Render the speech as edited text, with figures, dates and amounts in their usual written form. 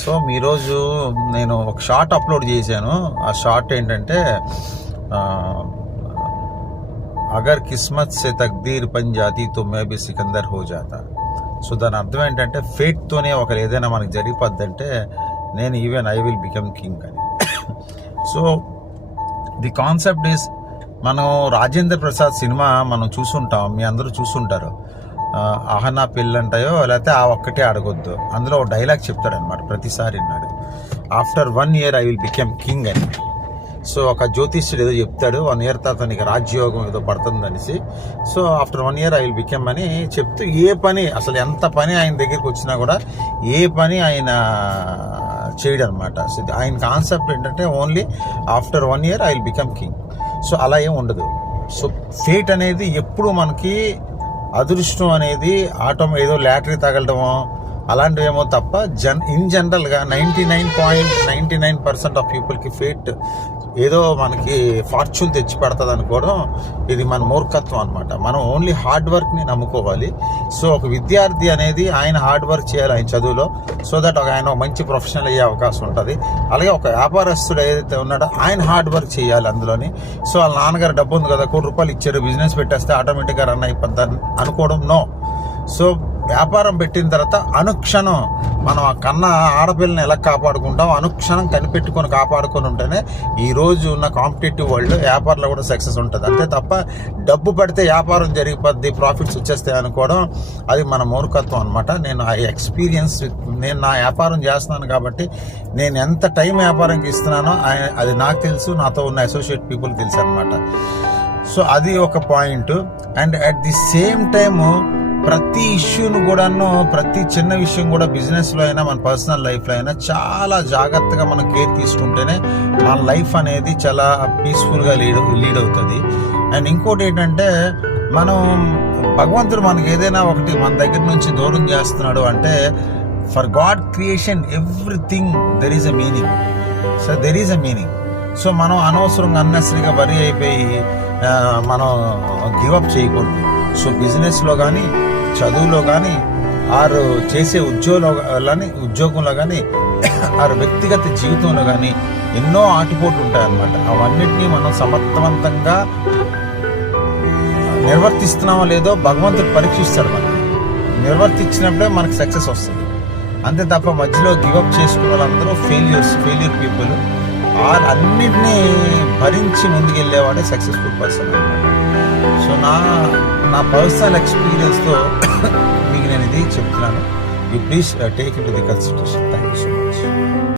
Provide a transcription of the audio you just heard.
So ఈరోజు నేను ఒక షార్ట్ అప్లోడ్ చేశాను. ఆ షార్ట్ ఏంటంటే అగర్ కిస్మత్ సే తక్దీర్ పన్ జాతి తో మే బి సికందర్ హో జాతా. సో దాని అర్థం ఏంటంటే ఫేట్తోనే ఒకరు ఏదైనా మనకి జరిగిపోద్దంటే నేను even I will become king అని. సో ది కాన్సెప్ట్ ఈస్, మనం రాజేంద్ర ప్రసాద్ సినిమా మనం చూసుంటాం, మీ అందరూ చూసుంటారు. ఆహనా పెళ్ళి అంటాయో లేకపోతే ఆ ఒక్కటే అడగొద్దు, అందులో ఒక డైలాగ్ చెప్తాడనమాట ప్రతిసారి అన్నాడు, after 1 year I will become king అని. సో ఒక జ్యోతిష్యుడు ఏదో చెప్తాడు, 1 year తర్వాత నీకు రాజ్యోగం ఏదో పడుతుంది అనేసి. So after 1 year I will become అని చెప్తూ ఏ పని, అసలు ఎంత పని ఆయన దగ్గరికి వచ్చినా కూడా ఏ పని ఆయన చేయడం అనమాట. సో ఆయన కాన్సెప్ట్ ఏంటంటే only after 1 year I will become king. So అలా ఏం ఉండదు. సో ఫేట్ అనేది ఎప్పుడు మనకి అదృష్టం అనేది ఏదో లాటరీ తగలడమో అలాంటివి ఏమో తప్ప ఇన్ జనరల్గా 99.99% ఆఫ్ పీపుల్కి ఫేట్ ఏదో మనకి ఫార్చ్యూన్ తెచ్చి పెడుతుంది అనుకోవడం ఇది మన మూర్ఖత్వం అనమాట. మనం ఓన్లీ హార్డ్ వర్క్ని నమ్ముకోవాలి. సో ఒక విద్యార్థి అనేది ఆయన హార్డ్ వర్క్ చేయాలి ఆయన చదువులో, సో దట్ ఆయన ఒక మంచి ప్రొఫెషనల్ అయ్యే అవకాశం ఉంటుంది. అలాగే ఒక వ్యాపారస్తుడు ఏదైతే ఉన్నాడో ఆయన హార్డ్ వర్క్ చేయాలి అందులోని. సో వాళ్ళ నాన్నగారు డబ్బు ఉంది కదా, ₹1 ఇచ్చారు, బిజినెస్ పెట్టేస్తే ఆటోమేటిక్గా రన్ అయిపోద్ది అనుకోవడం నో. సో వ్యాపారం పెట్టిన తర్వాత అనుక్షణం మనం ఆ కన్నా ఆడపిల్లని ఎలా కాపాడుకుంటాం, అనుక్షణం కనిపెట్టుకొని కాపాడుకొని ఉంటేనే ఈరోజు ఉన్న కాంపిటేటివ్ వరల్డ్ వ్యాపారంలో కూడా సక్సెస్ ఉంటుంది. అంతే తప్ప డబ్బు పెడితే వ్యాపారం జరిగిపోద్ది, ప్రాఫిట్స్ వచ్చేస్తాయి అనుకోవడం అది మన మూర్ఖత్వం అనమాట. నేను ఆ ఎక్స్పీరియన్స్, నేను నా వ్యాపారం చేస్తున్నాను కాబట్టి నేను ఎంత టైం వ్యాపారంకి ఇస్తున్నానో అది నాకు తెలుసు, నాతో ఉన్న అసోసియేట్ పీపుల్ తెలుసు అనమాట. సో అది ఒక point. And at the same time ప్రతి ఇష్యూను కూడాను, ప్రతి చిన్న విషయం కూడా బిజినెస్లో అయినా మన పర్సనల్ లైఫ్లో అయినా చాలా జాగ్రత్తగా మనం కేర్ తీసుకుంటేనే మన లైఫ్ అనేది చాలా పీస్ఫుల్గా లీడ్ అవుతుంది. అండ్ ఇంకోటి ఏంటంటే, మనం భగవంతుడు మనకి ఏదైనా ఒకటి మన దగ్గర నుంచి దూరం చేస్తున్నాడు అంటే, for God creation everything there is a meaning. So there is a meaning. So మనం అనవసరంగా అన్నెసరీగా వరి అయిపోయి మనం గివప్ చేయకూడదు. సో బిజినెస్లో కానీ, చదువులో కానీ, ఆరు చేసే ఉద్యోగంలో కానీ, ఆరు వ్యక్తిగత జీవితంలో కానీ ఎన్నో ఆటుపోట్లు ఉంటాయన్నమాట. అవన్నిటినీ మనం సమర్థవంతంగా నిర్వర్తిస్తున్నామో లేదో భగవంతుడు పరీక్షిస్తాడు. మనకి నిర్వర్తించినప్పుడే మనకి సక్సెస్ వస్తుంది. అంతే తప్ప మధ్యలో గివప్ చేసుకున్న వాళ్ళందరూ ఫెయిల్యూర్ పీపుల్. అన్నిటినీ భరించి ముందుకెళ్ళేవాడే సక్సెస్ఫుల్ పర్సన్ అనమాట. సో నా పర్సనల్ ఎక్స్పీరియన్స్తో మీకు నేను ఇది చెప్తున్నాను. You please take it to the consideration.